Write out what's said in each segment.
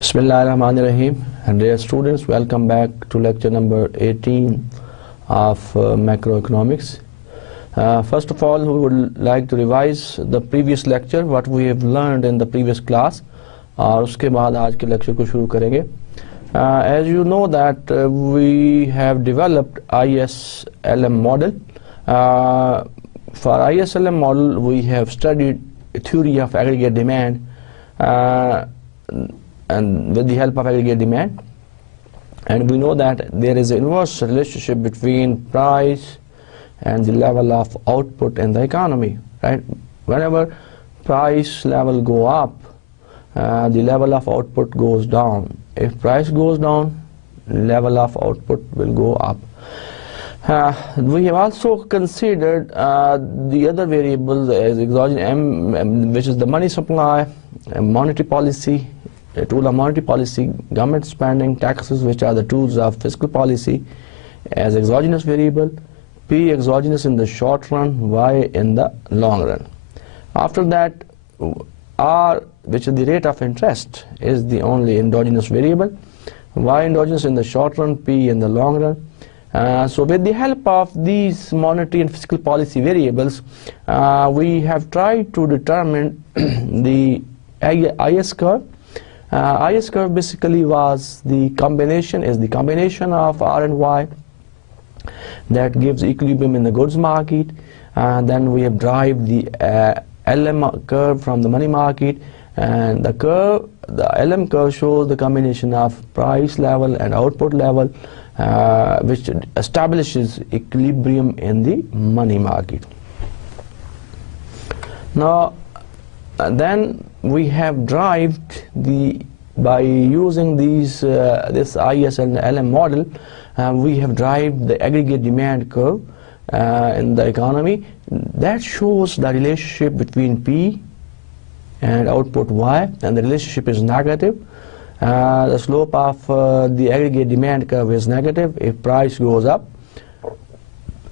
Bismillahirrahmanirrahim. And dear students, welcome back to lecture number 18 of macroeconomics. First of all, we would like to revise the previous lecture, what we have learned in the previous class, और उसके बाद आज के lecture को शुरू करेंगे. As you know that we have developed ISLM model. For ISLM model, we have studied theory of aggregate demand, and with the help of aggregate demand, and we know that there is an inverse relationship between price and the level of output in the economy, right? Whenever price level go up, the level of output goes down. If price goes down, level of output will go up. We have also considered the other variables as exogenous, which is the money supply, monetary policy, a tool of monetary policy, government spending, taxes, which are the tools of fiscal policy, as exogenous variable, P exogenous in the short run, Y in the long run. After that, R, which is the rate of interest, is the only endogenous variable, Y endogenous in the short run, P in the long run. So with the help of these monetary and fiscal policy variables, we have tried to determine the IS curve. IS curve basically was the combination of R and Y that gives equilibrium in the goods market, and then we have derived the LM curve from the money market, and the LM curve shows the combination of price level and output level, which establishes equilibrium in the money market. Now then we have derived by using this IS and LM model, we have derived the aggregate demand curve in the economy that shows the relationship between P and output Y, and the relationship is negative. The slope of the aggregate demand curve is negative. If price goes up,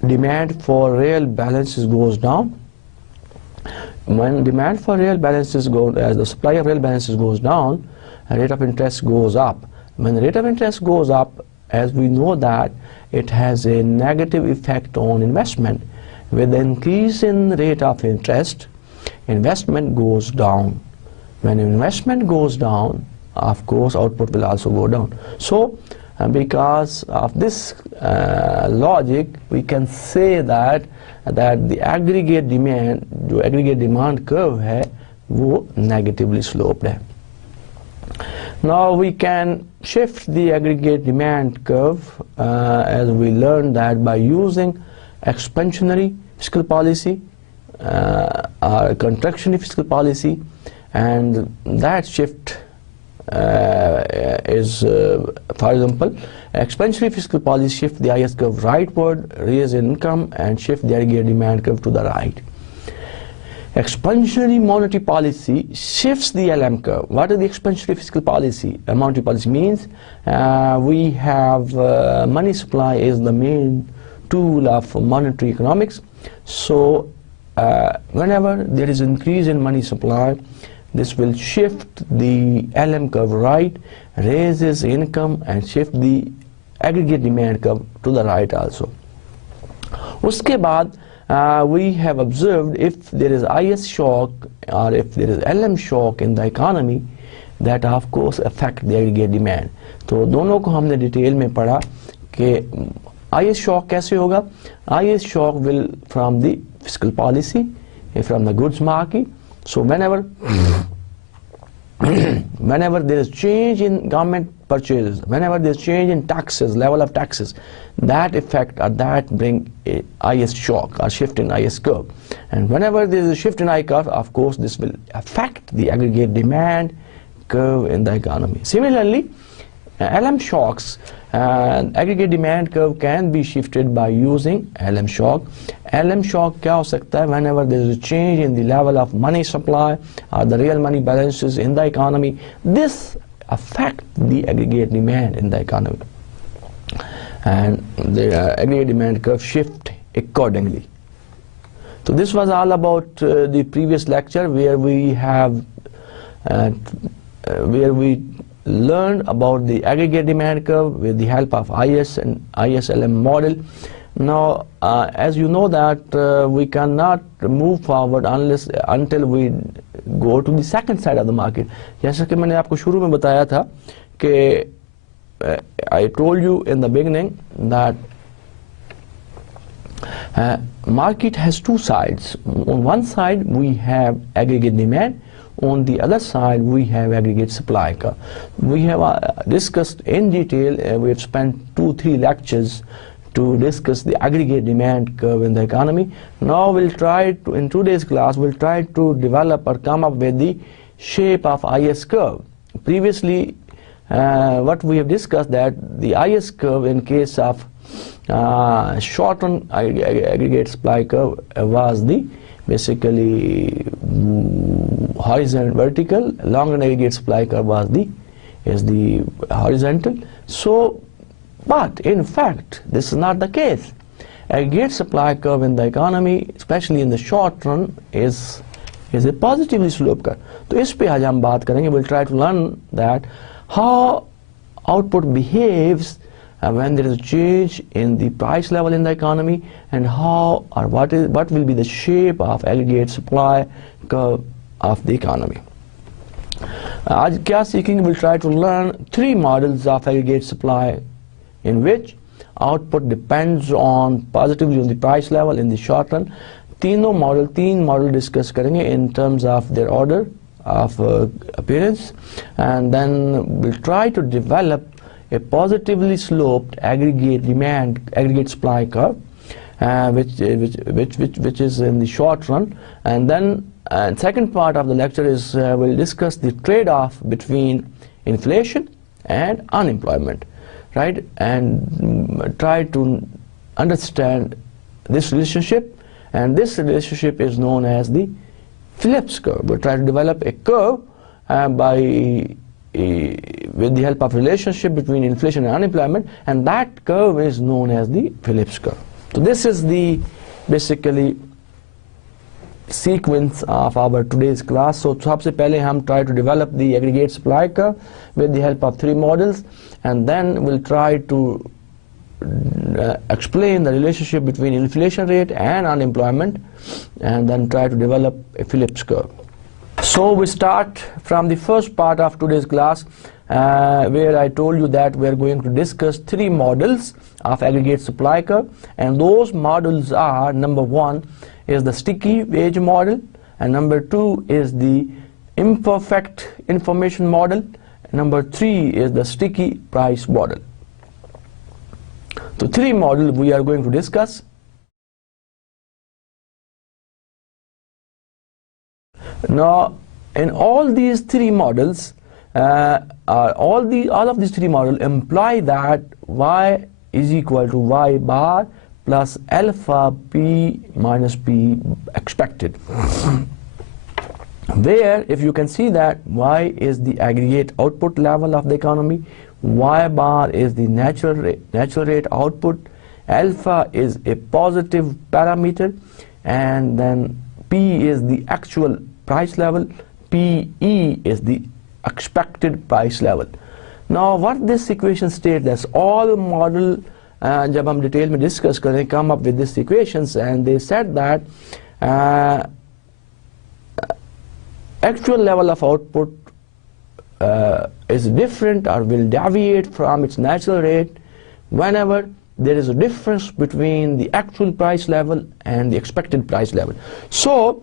demand for real balances goes down. When demand for real balances as the supply of real balances goes down, rate of interest goes up. When the rate of interest goes up, as we know that it has a negative effect on investment. With the increase in rate of interest, investment goes down. When investment goes down, of course output will also go down. So because of this logic, we can say that the aggregate demand curve है वो negatively sloped है. Now we can shift the aggregate demand curve as we learned that by using expansionary fiscal policy or contractionary fiscal policy, and that shift is, for example, expansionary fiscal policy shift the IS curve rightward, raise income, and shift the aggregate demand curve to the right. Expansionary monetary policy shifts the LM curve. What is the expansionary fiscal policy? Monetary policy means we have money supply is the main tool of monetary economics. So whenever there is increase in money supply, this will shift the LM curve right, raises income, and shift the aggregate demand curve to the right also. उसके बाद we have observed if there is IS shock or if there is LM shock in the economy, that of course affect the aggregate demand. तो दोनों को हमने detail में पढ़ा कि IS shock कैसे होगा. IS shock will from the fiscal policy, from the goods market. So whenever there is change in government purchases, whenever there is change in taxes, level of taxes, that effect or that bring a IS shock or shift in IS curve. And whenever there is a shift in IS curve, of course this will affect the aggregate demand curve in the economy. Similarly, LM shocks, aggregate demand curve can be shifted by using LM shock. LM shock क्या हो सकता है? Whenever there is a change in the level of money supply or the real money balances in the economy, this affects the aggregate demand in the economy, and the aggregate demand curve shift accordingly. So this was all about the previous lecture, where we have where we learned about the aggregate demand curve with the help of IS and ISLM model. Now, as you know that we cannot move forward until we go to the second side of the market. जैसा कि मैंने आपको शुरू में बताया था कि I told you in the beginning that market has two sides. On one side we have aggregate demand, on the other side we have aggregate supply curve. We have discussed in detail, we have spent 2-3 lectures to discuss the aggregate demand curve in the economy. Now we'll try to, in today's class, we'll try to develop or come up with the shape of IS curve. Previously what we have discussed, that the IS curve in case of short-run aggregate supply curve was the basically horizontal vertical, long-run aggregate supply curve was the horizontal. So, but in fact this is not the case. Aggregate supply curve in the economy, especially in the short run, is a positively sloped curve. तो इस पे आज हम बात करेंगे. We'll try to learn that how output behaves when there is a change in the price level in the economy, and how or what will be the shape of aggregate supply curve of the economy. आज क्या सीखेंगे? We'll try to learn 3 models of aggregate supply in which output depends on positively on the price level in the short run. तीन model discuss करेंगे in terms of their order of appearance, and then we'll try to develop a positively sloped aggregate supply curve, which is in the short run. And then second part of the lecture is we'll discuss the trade-off between inflation and unemployment, right? And try to understand this relationship, and this relationship is known as the Phillips curve. We'll try to develop a curve with the help of relationship between inflation and unemployment, and that curve is known as the Phillips curve. So this is the basically sequence of our today's class. So सबसे पहले हम try to develop the aggregate supply curve with the help of 3 models, and then we'll try to explain the relationship between inflation rate and unemployment, and then try to develop a Phillips curve. So we start from the first part of today's class, where I told you that we are going to discuss 3 models of aggregate supply curve, and those models are: number 1 is the sticky wage model, and number 2 is the imperfect information model, and number 3 is the sticky price model. So 3 models we are going to discuss. Now, in all these 3 models, all of these 3 models imply that y is equal to y bar plus alpha p minus p expected. Where, if you can see that y is the aggregate output level of the economy, y bar is the natural rate output, alpha is a positive parameter, and then p is the actual price level, PE is the expected price level. Now what this equation states, that's all model जब हम detail में discuss करें, come up with these equations, and they said that actual level of output is different or will deviate from its natural rate whenever there is a difference between the actual price level and the expected price level. So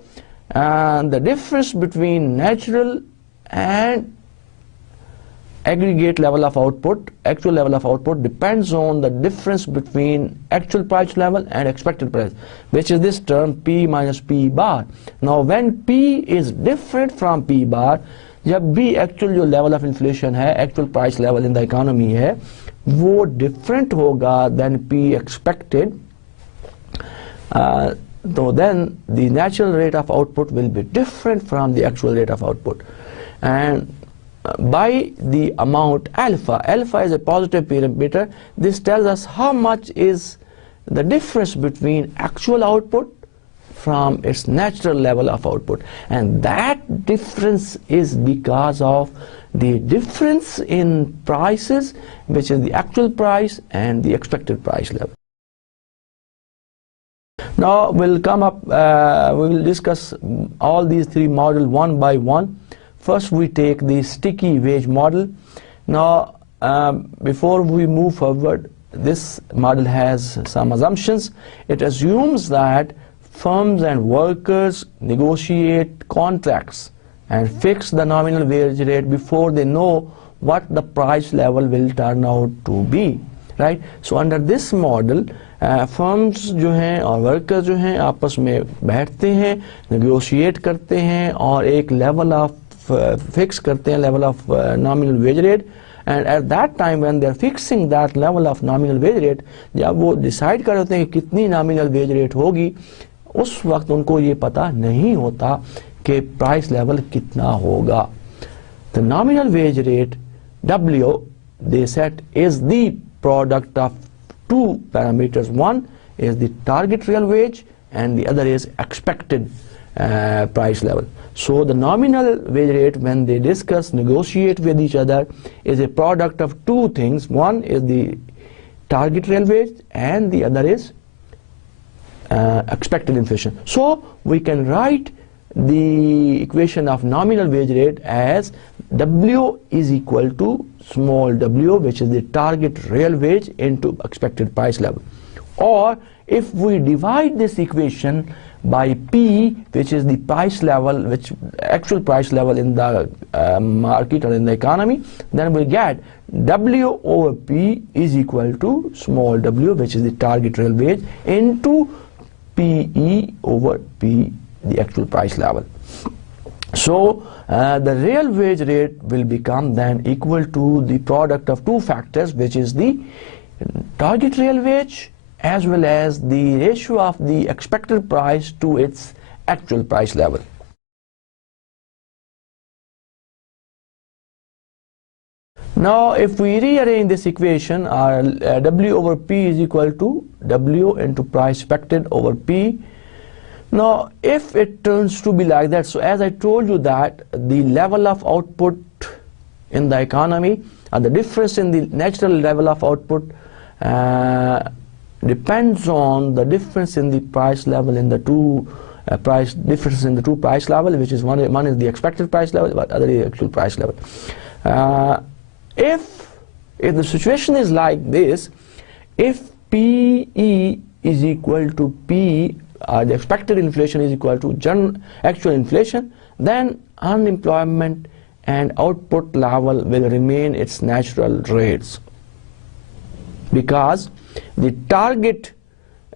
the difference between natural and aggregate level of output, actual level of output, depends on the difference between actual price level and expected price, which is this term P minus P bar. Now when P is different from P bar, जब भी actual जो level of inflation है, actual price level in the economy है, वो different होगा then P expected, so then the natural rate of output will be different from the actual rate of output. And by the amount alpha is a positive parameter, this tells us how much is the difference between actual output from its natural level of output, and that difference is because of the difference in prices, which is the actual price and the expected price level. Now we'll come up, we will discuss all these three models one by one. First we take the sticky wage model. Now before we move forward, this model has some assumptions. It assumes that firms and workers negotiate contracts and fix the nominal wage rate before they know what the price level will turn out to be, right? So under this model, firms जो हैं और workers जो हैं आपस में बैठते हैं, negotiate करते हैं और एक लेवल ऑफ फिक्स करते हैं, level of nominal wage rate, and at that time when they are fixing that level of nominal wage rate, जब वो डिसाइड कर होते हैं कि कितनी नॉमिनल वेज रेट होगी, उस वक्त उनको ये पता नहीं होता कि प्राइस लेवल कितना होगा. The nominal wage rate W they set is the product of two parameters. One is the target real wage and the other is expected price level. So the nominal wage rate, when they discuss, negotiate with each other, is a product of two things. One is the target real wage and the other is expected inflation. So we can write the equation of nominal wage rate as W is equal to small w, which is the target real wage, into expected price level. Or if we divide this equation by P, which is the price level, which actual price level in the market or in the economy, then we get W over P is equal to small w, which is the target real wage, into PE over P, the actual price level. So the real wage rate will become then equal to the product of two factors, which is the target real wage as well as the ratio of the expected price to its actual price level. Now if we rearrange this equation, our W over P is equal to W into price expected over P. Now if it turns to be like that, so as I told you that the level of output in the economy and the difference in the natural level of output depends on the difference in the price level in the two difference in the two price level, which is one is the expected price level, but other is the actual price level. If the situation is like this, if PE is equal to P, the expected inflation is equal to actual inflation, then unemployment and output level will remain its natural rates, because the target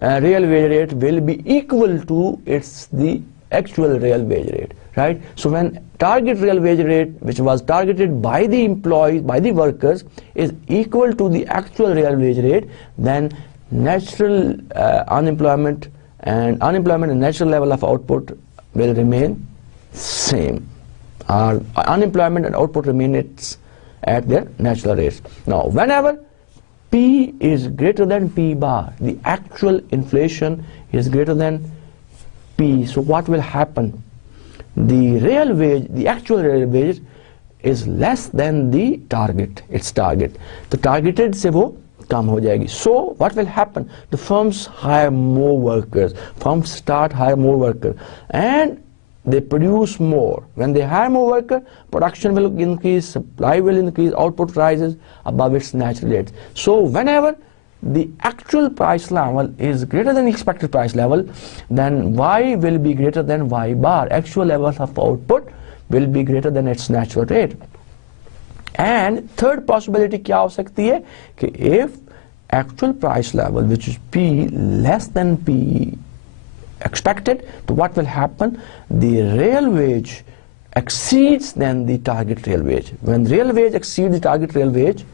real wage rate will be equal to the actual real wage rate, right? So when target real wage rate, which was targeted by the employees, by the workers, is equal to the actual real wage rate, then natural unemployment and natural level of output will remain same. Unemployment and output remain at their natural rates. Now whenever P is greater than P bar, the actual inflation is greater than P, so what will happen? The real wage, the actual real wage is less than the target, its target. The targeted se wo kam ho jayegi. So what will happen? The firms hire more workers. Firms start hire more workers and they produce more. When they hire more workers, production will increase, supply will increase, output rises above its natural rates. So whenever the actual price level is greater than the expected price level, then Y will be greater than Y bar. Actual levels of output will be greater than its natural rate. And third possibility kya ho sakti hai? Ki if actual price level, which is P, less than P expected, so what will happen? The real wage exceeds than the target real wage. When real wage exceeds the target real wage,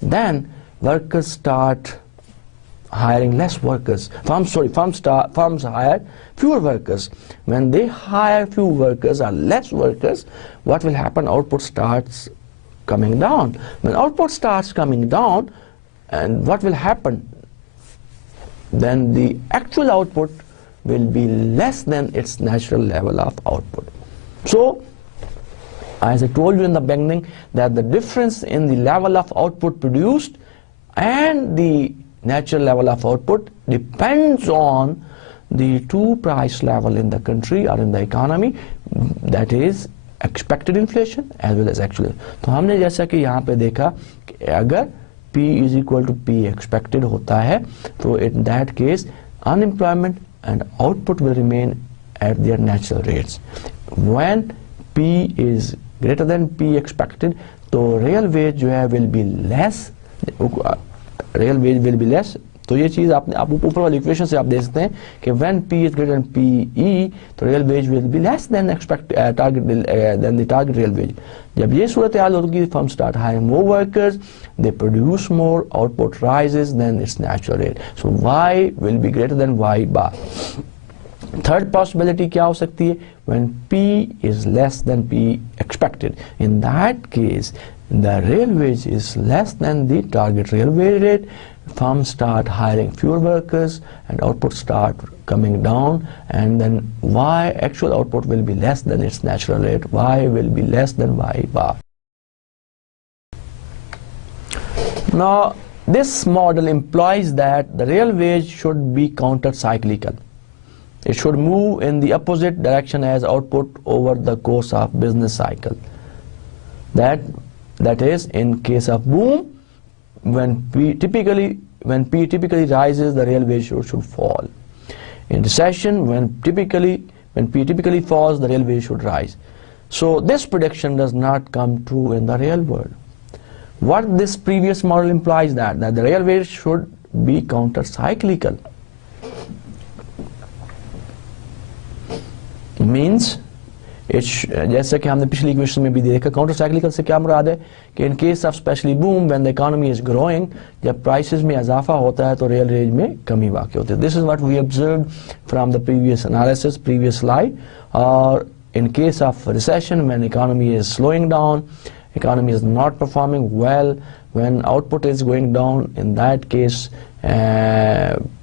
then workers start hiring less workers. Firms hire fewer workers. When they hire fewer workers or less workers, what will happen? Output starts coming down. When output starts coming down, and what will happen? Then the actual output will be less than its natural level of output. So, as I told you in the beginning, that the difference in the level of output produced and the natural level of output depends on the two price level in the country or in the economy, that is expected inflation as well as actual. तो हमने जैसा कि यहाँ पे देखा कि अगर P is equal to P expected होता है, तो in that case unemployment and output will remain at their natural rates. When P is greater than P expected, तो real wage जो है will be less, real wage will be less. तो ये चीज़ आप ऊपर वाली इक्वेशन से आप देख सकते हैं कि when P is greater than PE, तो real wage will be less than than the target real wage. जब ये सूरत हाल होगी, firms start hiring more workers, they produce more, output rises than its natural rate. So Y will be greater than Y bar. Third possibility क्या हो सकती है? When P is less than P expected. In that case, the real wage is less than the target real wage rate. Firms start hiring fewer workers and output start coming down, and then Y actual output will be less than its natural rate. Y will be less than Y bar. Now this model implies that the real wage should be counter-cyclical. It should move in the opposite direction as output over the course of business cycle. That is, in case of boom, when P typically rises, the real wage should fall. In recession, when P typically falls, the real wage should rise. So this prediction does not come true in the real world. What this previous model implies that the real wage should be counter-cyclical. Means जैसे कि हमने पिछली equation में भी देखा, counter cyclical से क्या मुराद है कि इन case of specially boom when the economy is growing, जब प्राइसेस में इजाफा होता है तो रियल वेज में कमी वाक़ई होती है. This is what we observed from the previous analysis, previous slide. और in case of recession when economy is slowing down, economy is not performing well, when output is going down, in that case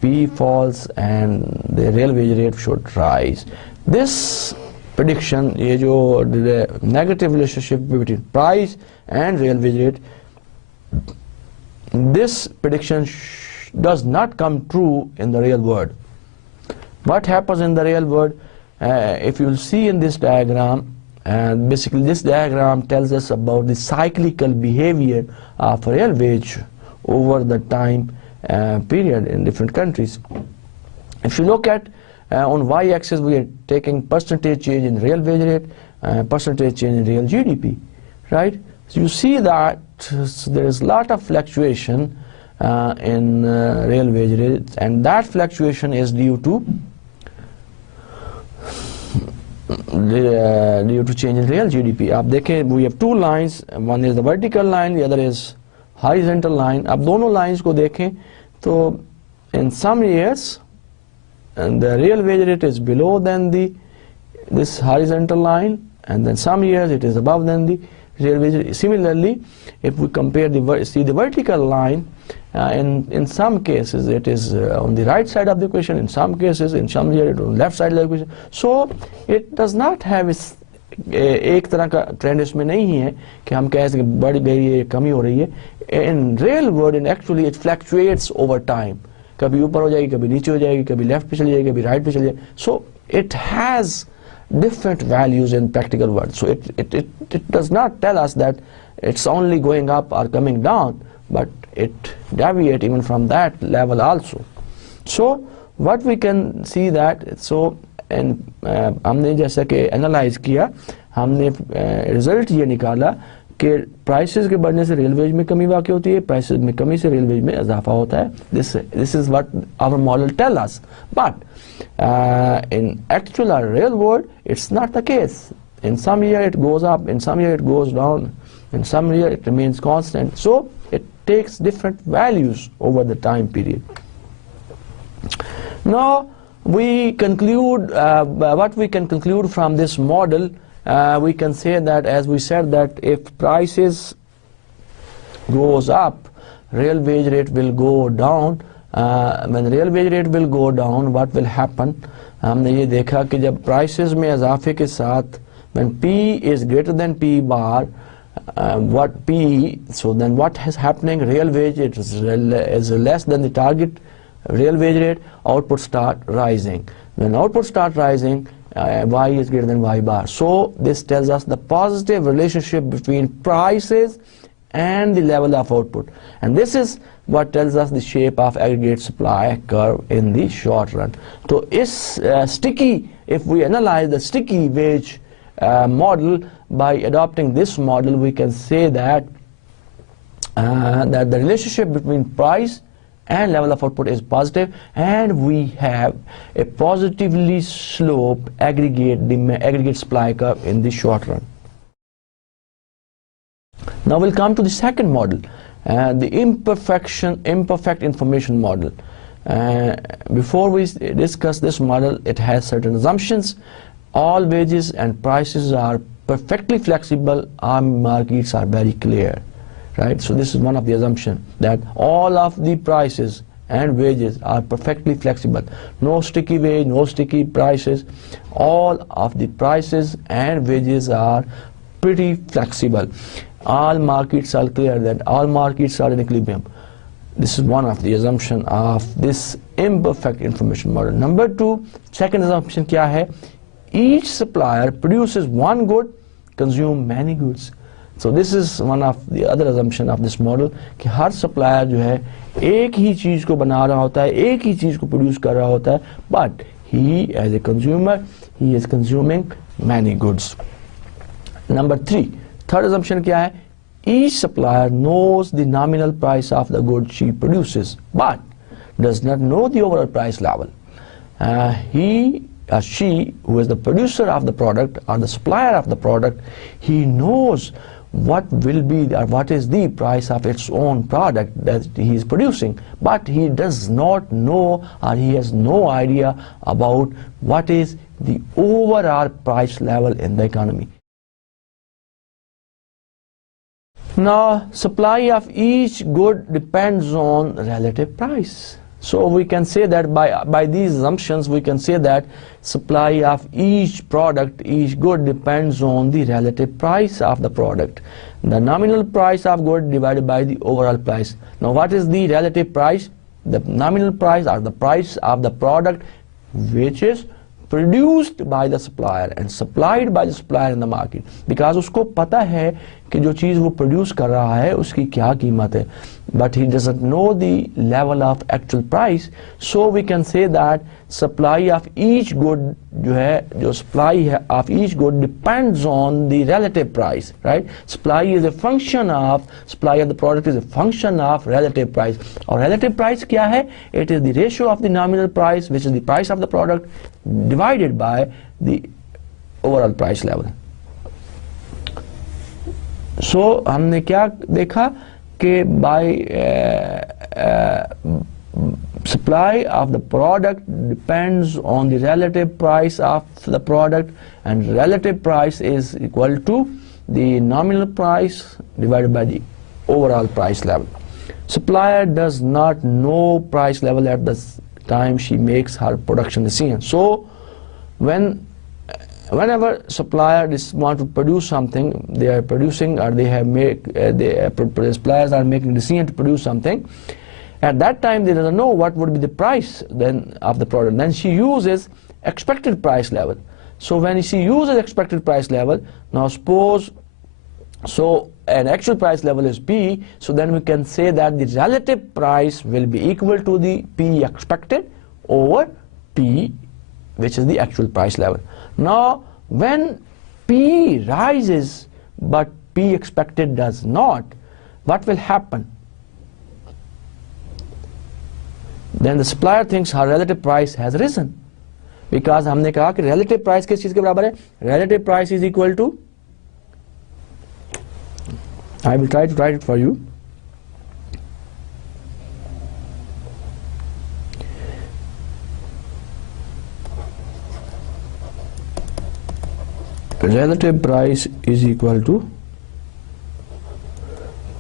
P falls and the real wage rate should rise. This prediction, ये जो negative relationship between price and real wage rate, this prediction does not come true in the real world. What happens in the real world? If you will see in this diagram, and basically this diagram tells us about the cyclical behavior of real wage over the time period in different countries. If you look at on y-axis, we are taking percentage change in real wage rate, percentage change in real GDP, right? So you see that there is a lot of fluctuation in real wage rate, and that fluctuation is due to change in real GDP. आप देखें, we have two lines, one is the vertical line, the other is horizontal line. आप दोनों lines को देखें तो in some years and the real wage rate is below than this horizontal line, and then some years it is above than the real wage rate. Similarly, if we compare the vertical line, in some cases it is on the right side of the equation, in some cases, in some years it is on the left side of the equation. So it does not have एक तरह का trend इसमें नहीं है कि हम कह सकें बढ़ गई है, कमी हो रही है. In real world, and actually it fluctuates over time. कभी ऊपर हो जाएगी, कभी नीचे हो जाएगी, कभी लेफ्ट पे चली जाएगी, कभी राइट पे चली जाएगी. So it has different values in practical world. So it does not tell us that it's only going up or coming down, but it deviates even from that level also. So what we can see that, so हमने जैसा कि analyse किया, हमने result ये निकाला कि prices के बढ़ने से रियल वेज में कमी वाक़ई होती है, प्राइसेस में कमी से रियल वेज में इजाफा होता है. This is what our model tell us. But in actual or real world, it's not the case. In some year it goes up, in some year it goes down, in some year it remains constant. So it takes different values over the time period. Now we conclude, what we can conclude from this model, we can say that, as we said, that if prices goes up, real wage rate will go down. When real wage rate will go down, what will happen? हमने ये देखा कि जब prices में इजाफे के साथ, when P is greater than P bar, what P, so then what is happening? Real wage rate is less than the target real wage rate, output start rising. When output start rising, Y is greater than Y bar. So this tells us the positive relationship between prices and the level of output. And this is what tells us the shape of aggregate supply curve in the short run. So if we analyze the sticky wage model, by adopting this model, we can say that that the relationship between price and level of output is positive, and we have a positively sloped aggregate supply curve in the short run. Now we'll come to the second model, the imperfect information model. Before we discuss this model, it has certain assumptions. All wages and prices are perfectly flexible. Our markets are very clear. Right? So this is one of the assumptions, that all of the prices and wages are perfectly flexible. No sticky wage, no sticky prices. All of the prices and wages are pretty flexible. All markets are clear, that all markets are in equilibrium. This is one of the assumptions of this imperfect information model. Number two, second assumption क्या है? Each supplier produces one good, consume many goods. So this is one of the other assumption of this model, कि हर supplier जो है एक ही चीज़ को बना रहा होता है, एक ही चीज़ को produce कर रहा होता है, but he as a consumer, he is consuming many goods. Number three, third assumption क्या है? Each supplier knows the nominal price of the good she produces, but does not know the overall price level. He or she, who is the producer of the product or the supplier of the product, he knows what will be or what is the price of its own product that he is producing, but he does not know, or he has no idea about what is the overall price level in the economy. Now, supply of each good depends on relative price. So we can say that by these assumptions, we can say that supply of each product, each good depends on the relative price of the product. The nominal price of good divided by the overall price. Now what is the relative price? The nominal price, or the price of the product which is produced by the supplier and supplied by the supplier in the market. Because उसको पता है कि जो चीज़ वो produce कर रहा है उसकी क्या कीमत है, but he doesn't know the level of actual price. So we can say that supply of each good जो है, जो supply है of each good depends on the relative price, right? Supply is a function of, supply of the product is a function of relative price. और relative price क्या है? It is the ratio of the nominal price, which is the price of the product, divided by the overall price level. So हमने क्या देखा कि by supply of the product depends on the relative price of the product, and relative price is equal to the nominal price divided by the overall price level. Supplier does not know price level at the time she makes her production decision. So whenever supplier want to produce something, they are producing, or they have suppliers are making decision to produce something. At that time, they don't know what would be the price then of the product. Then she uses expected price level. So when she uses expected price level, now suppose, so an actual price level is P, so then we can say that the relative price will be equal to the P expected over P, which is the actual price level. Now, when P rises, but P expected does not, what will happen? Then the supplier thinks her relative price has risen, because हमने कहा कि relative price किस चीज के बराबर है, relative price is equal to, I will try to write it for you, relative price is equal to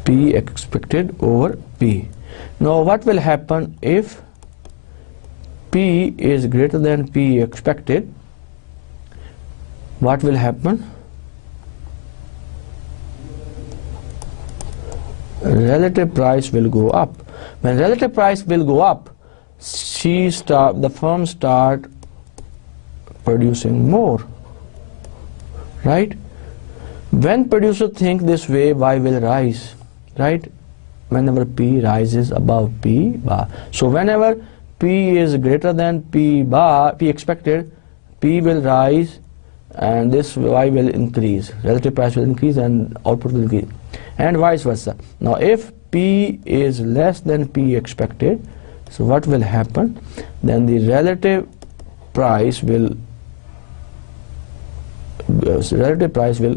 P expected over P. Now what will happen if P is greater than P expected? What will happen? Relative price will go up. When relative price will go up, the firm start producing more. Right? When producer think this way, Y will rise, right? Whenever P rises above P bar. So whenever P is greater than P bar, P expected, P will rise and this Y will increase. Relative price will increase and output will increase. And vice versa. Now if P is less than P expected, so what will happen? Then the relative price will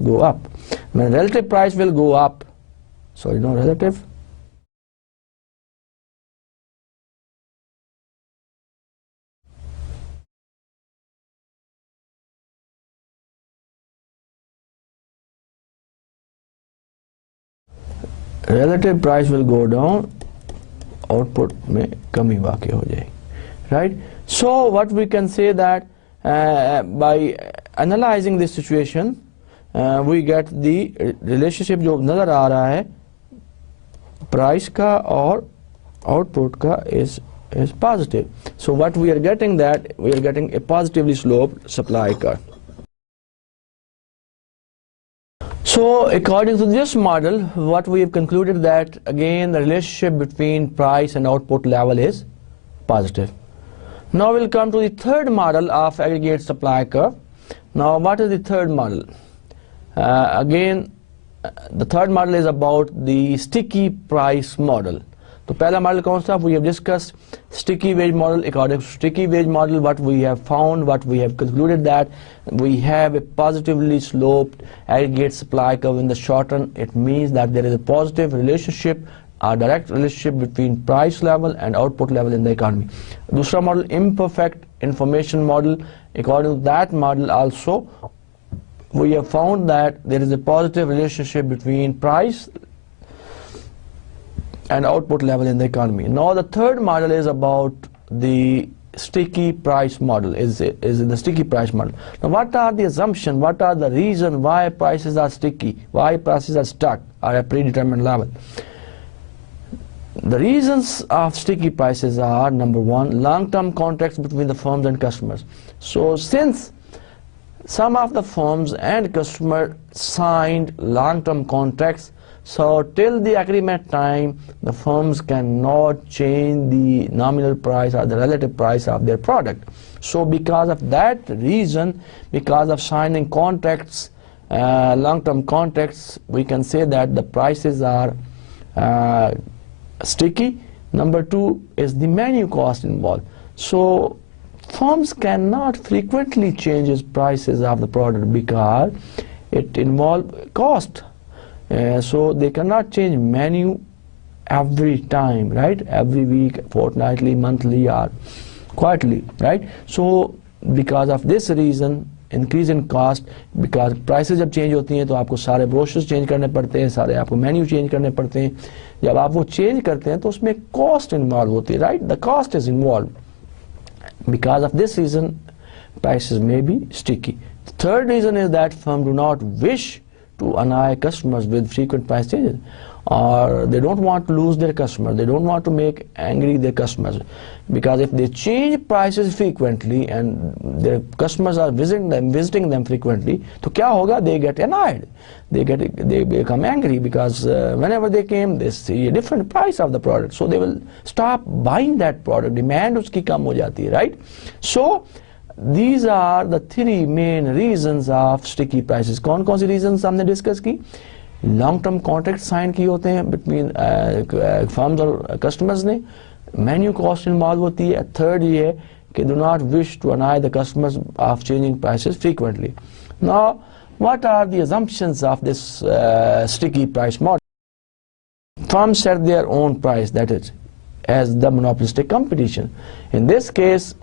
go up. When relative price will go up, relative price will go down, output में कमी वाक़ई हो जाएगी, right? So what we can say that by analyzing this situation, we get the relationship जो नज़र आ रहा है price का और output का is positive. So what we are getting, that we are getting a positively sloped supply curve. So according to this model, what we have concluded that again the relationship between price and output level is positive. Now we'll come to the third model of aggregate supply curve. Now what is the third model? Again, the third model is about the sticky price model. So पहला model कौन सा? We have discussed sticky wage model. According to sticky wage model, what we have found, what we have concluded, that we have a positively sloped aggregate supply curve in the short run. It means that there is a positive relationship, a direct relationship between price level and output level in the economy. दूसरा model, imperfect information model. According to that model also, we have found that there is a positive relationship between price and output level in the economy. Now the third model is about the sticky price model, is the sticky price model. Now what are the assumptions, what are the reasons why prices are sticky, why prices are stuck at a predetermined level? The reasons of sticky prices are, number one, long-term contracts between the firms and customers. So since some of the firms and customers signed long-term contracts, so till the agreement time, the firms cannot change the nominal price or the relative price of their product. So because of that reason, because of signing contracts, long-term contracts, we can say that the prices are sticky. Number two is the menu cost involved. So firms cannot frequently change its prices of the product because it involves cost. So they cannot change menu every time, right? Every week, fortnightly, monthly, or quarterly, right? So because of this reason, increase in cost, because prices जब change होती हैं तो आपको सारे brochures change करने पड़ते हैं, सारे आपको menu change करने पड़ते हैं. जब आप वो change करते हैं तो उसमें cost involved होती है, right? The cost is involved. Because of this reason, prices may be sticky. The third reason is that firms do not wish to annoy customers with frequent price changes, or they don't want to lose their customers, they don't want to make angry their customers, because if they change prices frequently and their customers are visiting them frequently, तो क्या होगा? They get annoyed, they become angry, because whenever they came they see a different price of the product, so they will stop buying that product, demand उसकी कम हो जाती है, right? So these are the three main reasons of sticky prices. कौन कौन सी reasons हमने discuss की? Long term contract sign किए होते हैं between firms और customers ने, menu cost involved होती है. Third ये है do not wish to annoy the customers of changing prices frequently. Now, what are the assumptions of this sticky price model? Firms set their own price, that is, as the monopolistic competition. In this case,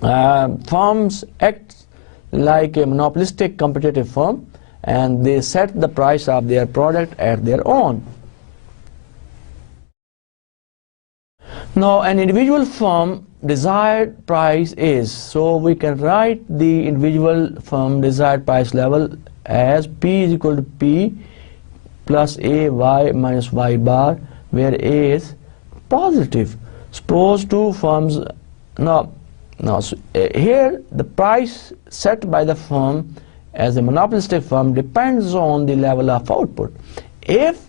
firms act like a monopolistic competitive firm, and they set the price of their product at their own. Now, an individual firm desired price is, so we can write the individual firm desired price level as P is equal to P plus A Y minus Y bar, where A is positive. Suppose two firms, here the price set by the firm as a monopolistic firm depends on the level of output. If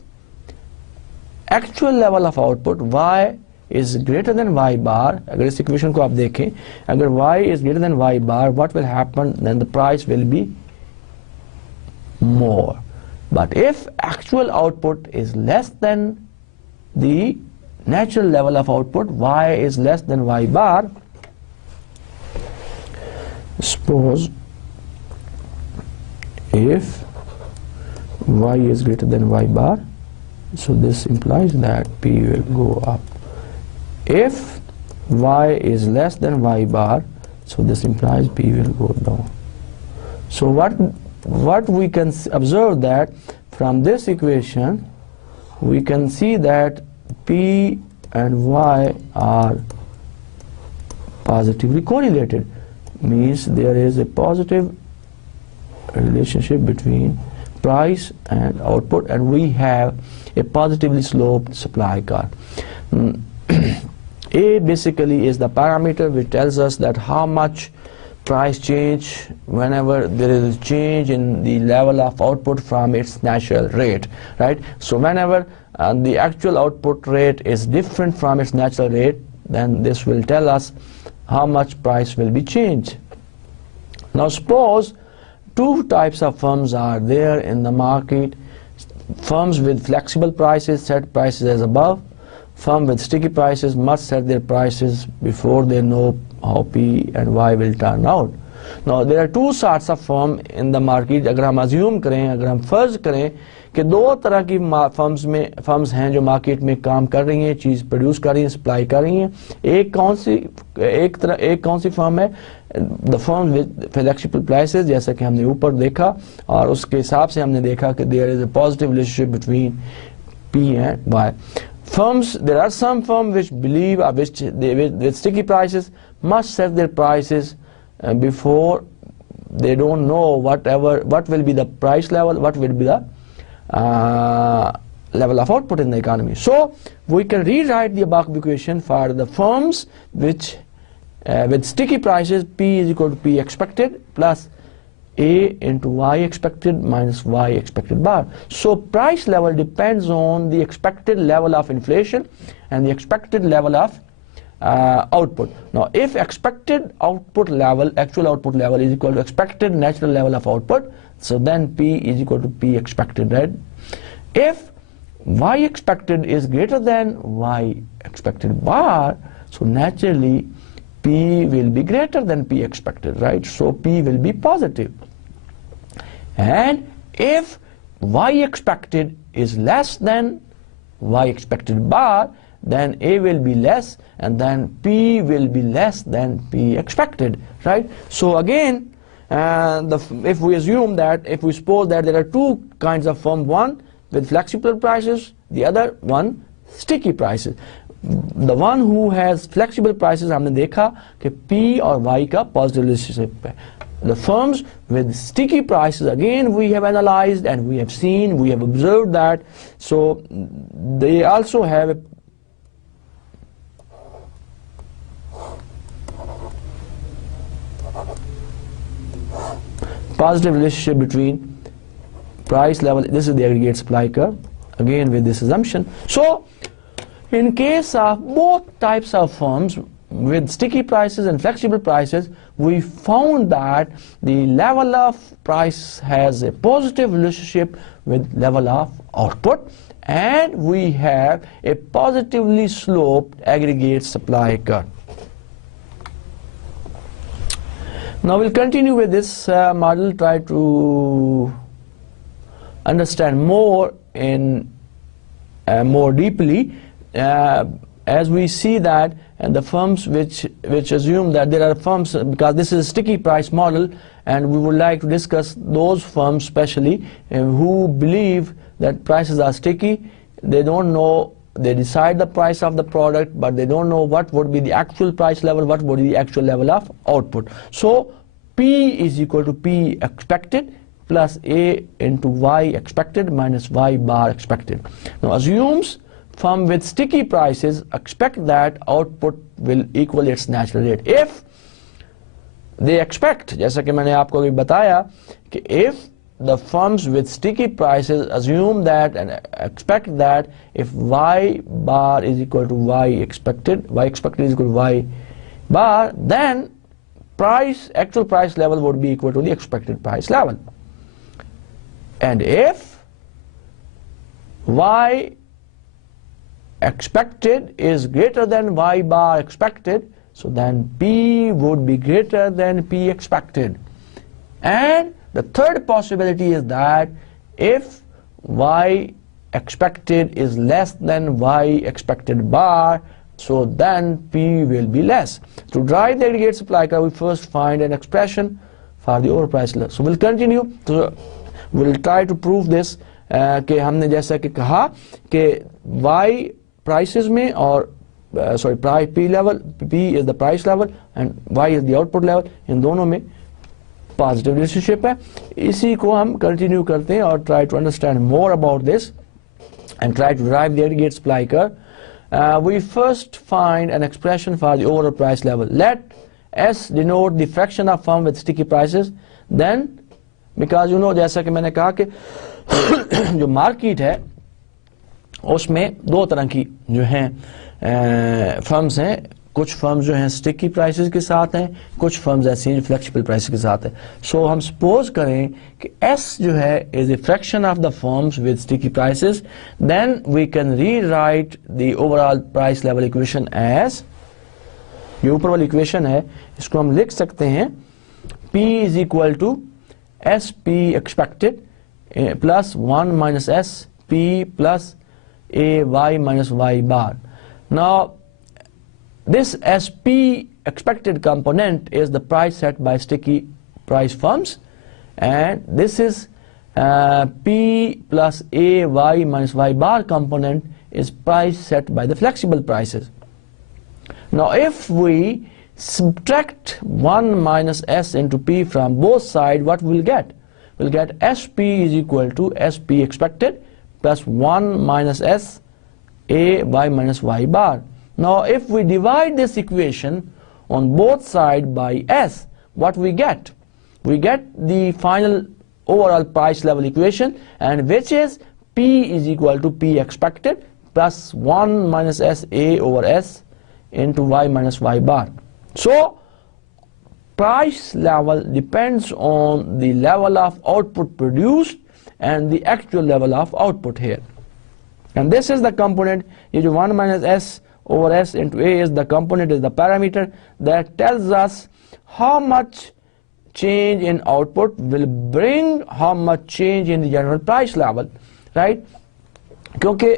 actual level of output Y is greater than Y bar, अगर इस equation को आप देखें, अगर Y is greater than Y bar, what will happen? Then the price will be more. But if actual output is less than the natural level of output, Y is less than Y bar, suppose if Y is greater than Y bar, so this implies that P will go up. If Y is less than Y bar, so this implies P will go down. So what we can observe that from this equation, we can see that P and Y are positively correlated, means there is a positive relationship between price and output, and we have a positively sloped supply curve. A basically is the parameter which tells us that how much price change whenever there is a change in the level of output from its natural rate, right? So whenever the actual output rate is different from its natural rate, then this will tell us how much price will be changed. Now suppose two types of firms are there in the market. Firms with flexible prices set prices as above. Firms with sticky prices must set their prices before they know how P and Y will turn out. Now there are two sorts of firm in the market. अगर हम assume करें, अगर हम फर्ज करें कि दो तरह की फर्म्स हैं जो मार्केट में काम कर रही हैं, चीज़ प्रोड्यूस कर रही हैं, सप्लाई कर रही हैं. एक कौन सी फर्म है? The firm with flexible prices, जैसा कि हमने ऊपर देखा, और उसके हिसाब से हमने देखा कि there is a positive relationship between P and Y. Firms, there are some firms which believe, with sticky prices, must set their prices before they don't know what will be the price level, what will be the level of output in the economy. So we can rewrite the above equation for the firms which with sticky prices, P is equal to P expected plus A into Y expected minus Y expected bar. So price level depends on the expected level of inflation and the expected level of output. Now if expected output level, actual output level is equal to expected natural level of output, so then P is equal to P expected, right? If Y expected is greater than Y expected bar, so naturally P will be greater than P expected, right? So P will be positive. And if Y expected is less than Y expected bar, then A will be less, and then P will be less than P expected, right? So again, if we assume that, if we suppose that there are two kinds of firm, one with flexible prices, the other one sticky prices. The one who has flexible prices, हमने देखा कि P और Y का positive relationship है. The firms with sticky prices, again we have analyzed and we have seen, we have observed that, so they also have a positive relationship between price level. This is the aggregate supply curve, again with this assumption. So in case of both types of firms with sticky prices and flexible prices, we found that the level of price has a positive relationship with level of output, and we have a positively sloped aggregate supply curve. Now we'll continue with this model, try to understand more in more deeply, as we see that and the firms which assume that there are firms, because this is a sticky price model, and we would like to discuss those firms especially who believe that prices are sticky. They don't know, they decide the price of the product, but they don't know what would be the actual price level, what would be the actual level of output. So P is equal to P expected plus A into Y expected minus Y bar expected. Now assumes firm with sticky prices expect that output will equal its natural rate. If they expect, जैसा कि मैंने आपको अभी बताया कि if the firms with sticky prices assume that and expect that if Y bar is equal to Y expected is equal to Y bar, then actual price level would be equal to the expected price level. And if Y expected is greater than Y bar expected, so then P would be greater than P expected. And the third possibility is that if Y expected is less than Y expected bar, so then P will be less. To derive the aggregate supply curve, we first find an expression for the overpriced level. So we'll continue. So we'll try to prove this कि हमने जैसा कि कहा कि Y prices में और price P level, P is the price level and Y is the output level, इन दोनों में positive relationship है. इसी को हम continue करते हैं और try to understand more about this and try to derive the aggregate supply curve. We first find an expression for the overall price level. Let S denote the fraction of firm with sticky prices. Then, because you know, जैसा कि मैंने कहा कि जो market है उसमें दो तरह की जो हैं फर्म्स हैं. कुछ फर्म्स जो हैं स्टिकी प्राइसेस के साथ हैं, कुछ फर्म्स ऐसी हैं जो फ्लेक्सिबल प्राइसेस के साथ हैं. सो हम सपोज करें कि S जो है is a fraction of the firms with sticky prices, then we can rewrite the overall price level equation as, ये ऊपर वाली इक्वेशन है, इसको हम लिख सकते हैं P is equal to S P expected plus 1 minus S P plus a Y minus Y bar. Now this SP expected component is the price set by sticky price firms, and this is P plus A Y minus Y bar component is price set by the flexible prices. Now if we subtract 1 minus S into P from both sides, what we'll get? We'll get SP is equal to SP expected plus 1 minus S A Y minus Y bar. Now if we divide this equation on both sides by S, what we get? We get the final overall price level equation, and which is P is equal to P expected plus 1 minus S A over S into Y minus Y bar. So price level depends on the level of output produced and the actual level of output here. And this is the component, ये जो 1 minus S over S into A is the component, is the parameter that tells us how much change in output will bring how much change in the general price level, right? क्योंकि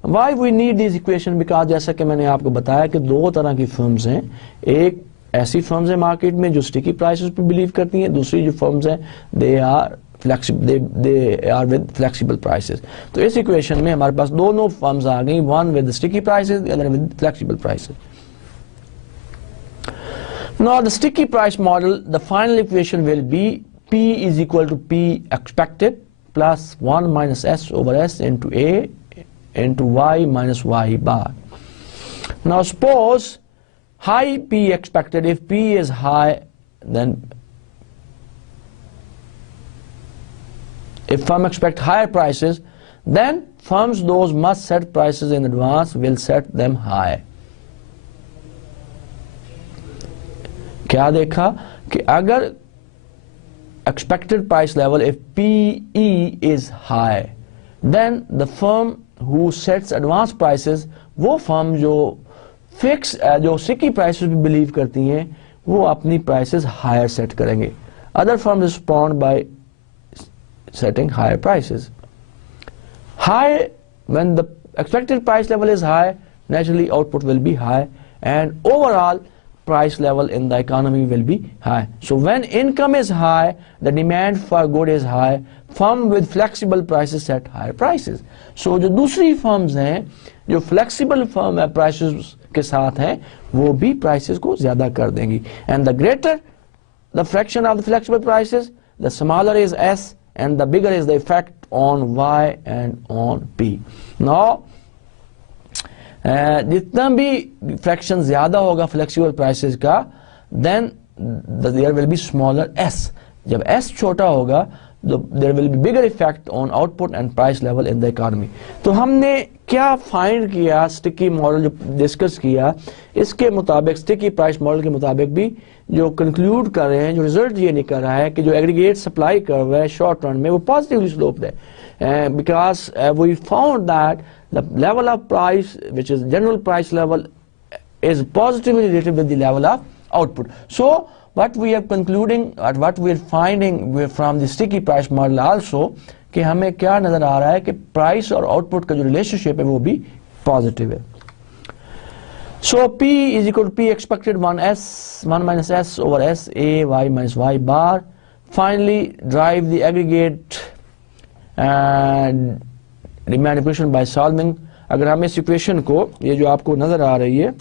why we need this equation, because जैसा कि मैंने आपको बताया कि दो तरह की firms हैं. एक ऐसी firms हैं मार्केट में जो sticky prices पे believe करती हैं, दूसरी जो firms हैं they are with flexible prices. तो इस इक्वेशन में हमारे पास दोनों फर्म्स आ गई, one with the sticky prices, the other with flexible prices. Now the sticky price model, the final equation will be P is equal to P expected plus 1 minus S over S into A into Y minus Y bar. Now suppose high P expected, if P is high, then if firm expect higher prices, then firms those must set prices in advance will set them high. क्या देखा कि अगर expected price level, if PE is high, then the firm who sets advance prices, वो firm जो fix जो sticky prices पे believe करती हैं, वो अपनी प्राइसेस हायर सेट करेंगे. Other firm respond by setting higher prices. High, when the expected price level is high, naturally output will be high, and overall price level in the economy will be high. So when income is high, the demand for good is high, firm with flexible prices set higher prices. So जो दूसरी firms हैं, जो flexible firm है prices के साथ हैं, वो भी prices को ज़्यादा कर देंगी. And the greater the fraction of the flexible prices, the smaller is S, and the bigger is the effect on Y and on P. Now, जितना भी fraction ज़्यादा होगा flexible prices का, then there will be smaller S. जब S छोटा होगा, there will be bigger effect on output and price level in the economy. तो हमने क्या find किया sticky model जो discuss किया, इसके मुताबिक sticky price model के मुताबिक भी जो conclude कर रहे हैं, जो result ये निकल रहा है कि जो aggregate supply curve है short run में वो positively sloped है, because we found that the level of price, which is general price level, is positively related with the level of output. So what we are concluding, what we are finding from the sticky price model also, कि हमें क्या नजर आ रहा है कि price और output का जो relationship है वो भी positive है. So P is equal to P expected 1 minus S over S A Y minus Y bar. Finally drive the aggregate demand equation by solving. अगर हम इस equation को, ये जो आपको नजर आ रही है,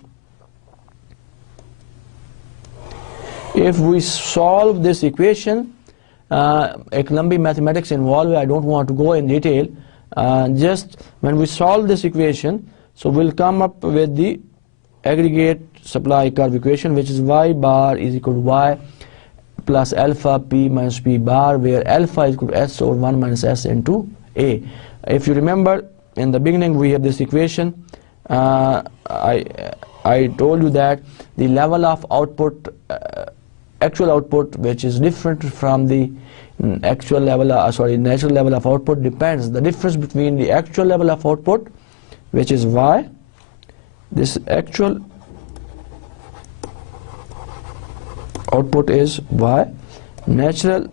if we solve this equation, एक लंबी mathematics involved, I don't want to go in detail, just when we solve this equation, so we'll come up with the aggregate supply curve equation, which is Y bar is equal to Y plus alpha P minus P bar, where alpha is equal to S over 1 minus S into A. If you remember, in the beginning we have this equation. I told you that the level of output, actual output, which is different from the actual level, natural level of output, depends. The difference between the actual level of output, which is Y, this actual output is Y, natural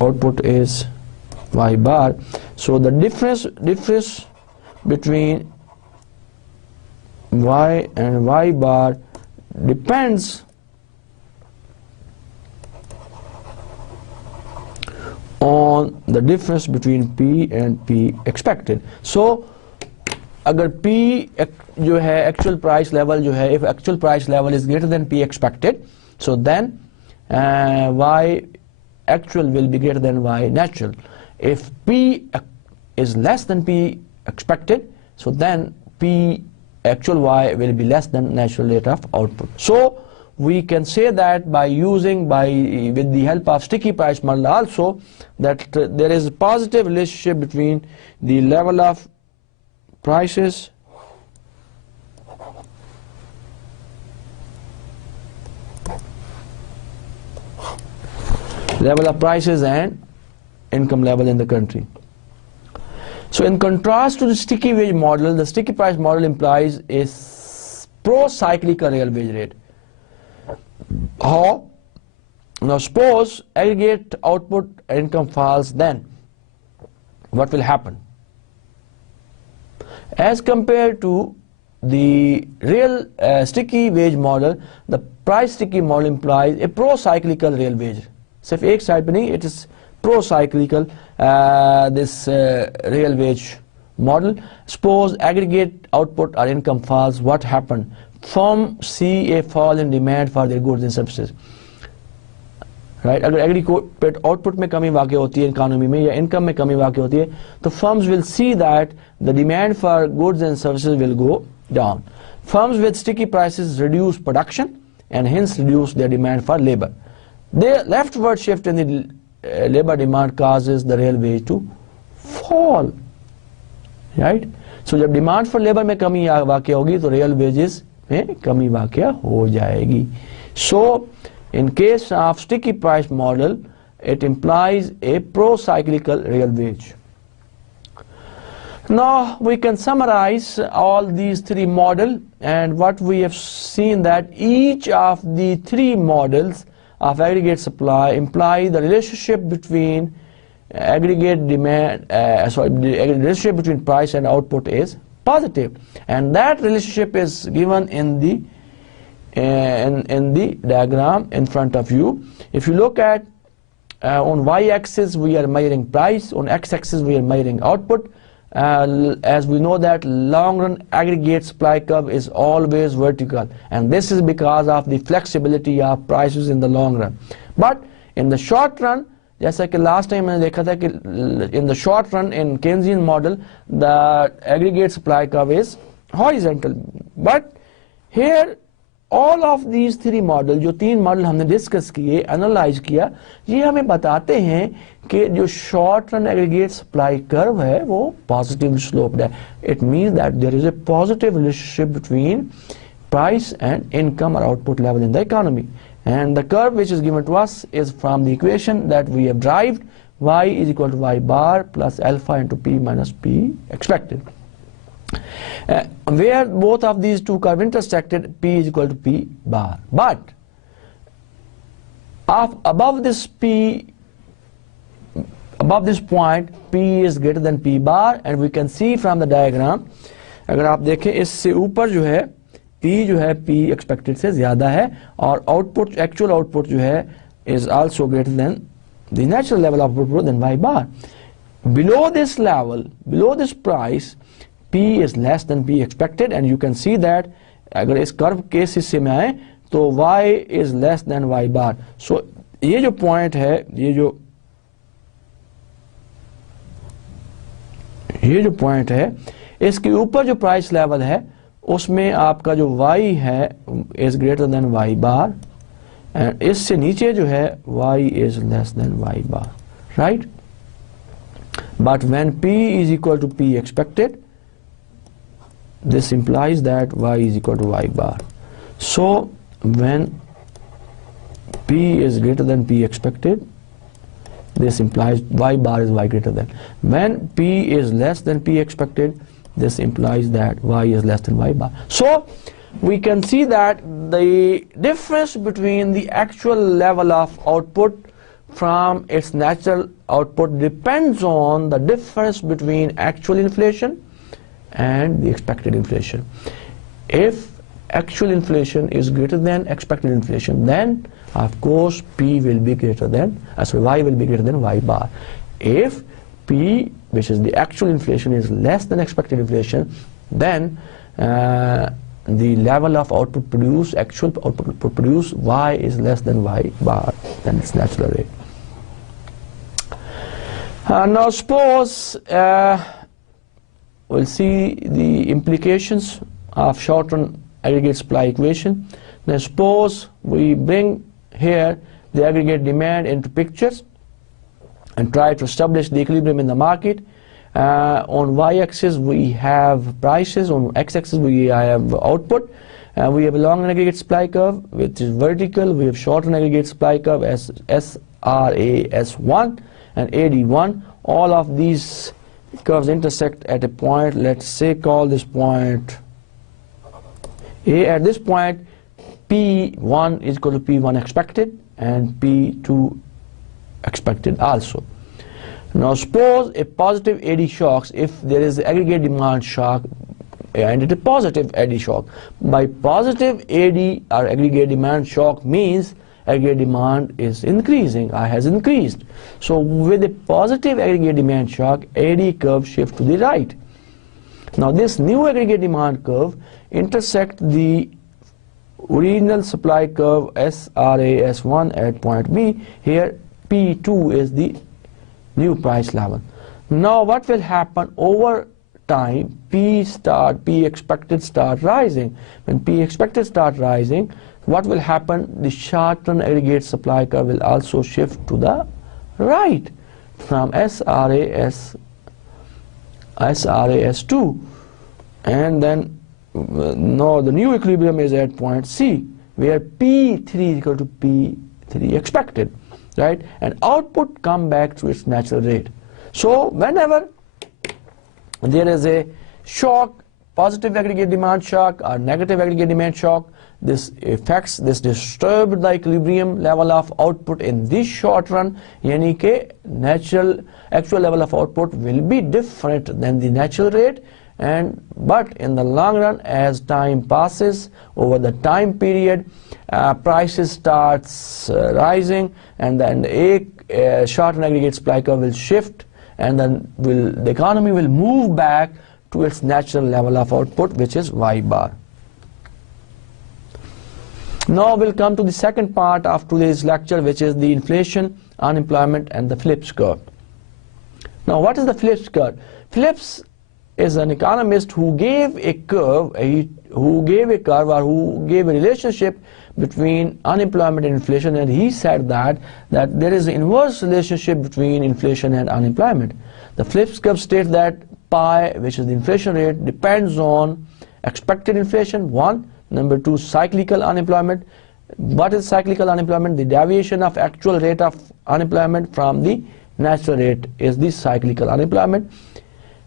output is Y bar. So the difference between Y and Y bar depends on the difference between P and P expected. So अगर P जो है actual price level जो है, if actual price level is greater than P expected, so then Y actual will be greater than Y natural. If P is less than P expected, so then P actual Y will be less than natural rate of output. So we can say that by using, with the help of sticky price model also, that there is a positive relationship between the level of prices and income level in the country. So in contrast to the sticky wage model, the sticky price model implies a pro-cyclical real wage rate. How? Now suppose aggregate output income falls, then what will happen? As compared to the real sticky wage model, the price sticky model implies a pro-cyclical real wage. सिर्फ एक side पे नहीं, it is pro-cyclical this real wage model. Suppose aggregate output or income falls, what happened? Firm see a fall in demand for their goods and services. Right? अगर aggregate output में कमी वाक़ई होती है इकोनॉमी में, या इनकम में कमी वाक़ई होती है, तो firms will see that the demand for goods and services will go down. Firms with sticky prices reduce production and hence reduce their demand for labor. The leftward shift in the labor demand causes the real wage to fall. Right? So जब demand for labor में कमी वाक़ई होगी तो real wages में कमी वाक़ई हो जाएगी. So in case of sticky price model, it implies a pro-cyclical real wage. Now we can summarize all these three models, and what we have seen that each of the three models of aggregate supply imply the relationship between aggregate demand, the relationship between price and output is positive, and that relationship is given in the diagram in front of you. If you look at on y-axis we are measuring price, on x-axis we are measuring output. As we know that long-run aggregate supply curve is always vertical, and this is because of the flexibility of prices in the long run. But in the short run, जैसा कि last time मैंने देखा था कि in the short run in Keynesian model the aggregate supply curve is horizontal. But here all of these three model, जो तीन model हमने discuss किए, एनालाइज किया, ये हमें बताते हैं कि जो short run aggregate supply curve है वो पॉजिटिव स्लोप्ड है. It means that there is a positive relationship between price and income और output level in the economy. And the curve which is given to us is from the equation that we have derived, y is equal to y bar plus alpha into p minus p expected. Where both of these two curves intersected, p is equal to p bar. But above this point, p is greater than p bar, and we can see from the diagram, अगर आप देखें इससे ऊपर जो है P जो है P expected से ज़्यादा है, और output, actual output जो है is also greater than the natural level of output than y bar. Below this level, below this price, P is less than P expected, and you can see that अगर इस curve के इस हिस्से में आए तो y is less than y bar. So ये जो point है, ये जो point है, इसके ऊपर जो price level है उसमें आपका जो y है is greater than y bar, and इससे नीचे जो है y is less than y bar, right? But when P is equal to P expected, this implies that y is equal to y bar. So when P is greater than P expected, this implies y bar is y greater than. When P is less than P expected, this implies that y is less than y bar. So we can see that the difference between the actual level of output from its natural output depends on the difference between actual inflation and the expected inflation. If actual inflation is greater than expected inflation, then of course P will be greater than, y will be greater than y bar. If P, which is the actual inflation, is less than expected inflation, then the level of output produced, actual output produced, y is less than y bar, than its natural rate. Now suppose we'll see the implications of short-run aggregate supply equation. Now suppose we bring here the aggregate demand into pictures and try to establish the equilibrium in the market. On y-axis we have prices, on x-axis we have output. We have a long aggregate supply curve which is vertical, we have short aggregate supply curve as SRAS1 and AD1. All of these curves intersect at a point, let's say call this point A. At this point P1 is equal to P1 expected and P2 expected also. Now suppose a positive AD shocks, if there is aggregate demand shock and it is positive AD shock. By positive AD or aggregate demand shock means aggregate demand is increasing or has increased. So with a positive aggregate demand shock, AD curve shifts to the right. Now this new aggregate demand curve intersects the original supply curve SRAS1 at point B. Here P2 is the new price level. Now what will happen over time? P expected start rising. When P expected start rising, what will happen? The short-run aggregate supply curve will also shift to the right from SRAS2, and then now the new equilibrium is at point C, where P3 is equal to P3 expected, right? And output come back to its natural rate. So whenever there is a shock, positive aggregate demand shock or negative aggregate demand shock. This affects, this disturbs the equilibrium level of output in this short run, yani ke actual level of output will be different than the natural rate, but in the long run, as time passes over the time period, prices starts rising, and then a short run aggregate supply curve will shift, and then the economy will move back to its natural level of output, which is Y bar. Now we'll come to the second part of today's lecture, which is the inflation, unemployment, and the Phillips curve. Now, what is the Phillips curve? Phillips is an economist who gave a curve, who gave a relationship between unemployment and inflation, and he said that there is an inverse relationship between inflation and unemployment. The Phillips curve states that pi, which is the inflation rate, depends on expected inflation, one. Number two, cyclical unemployment. What is cyclical unemployment? The deviation of actual rate of unemployment from the natural rate is the cyclical unemployment.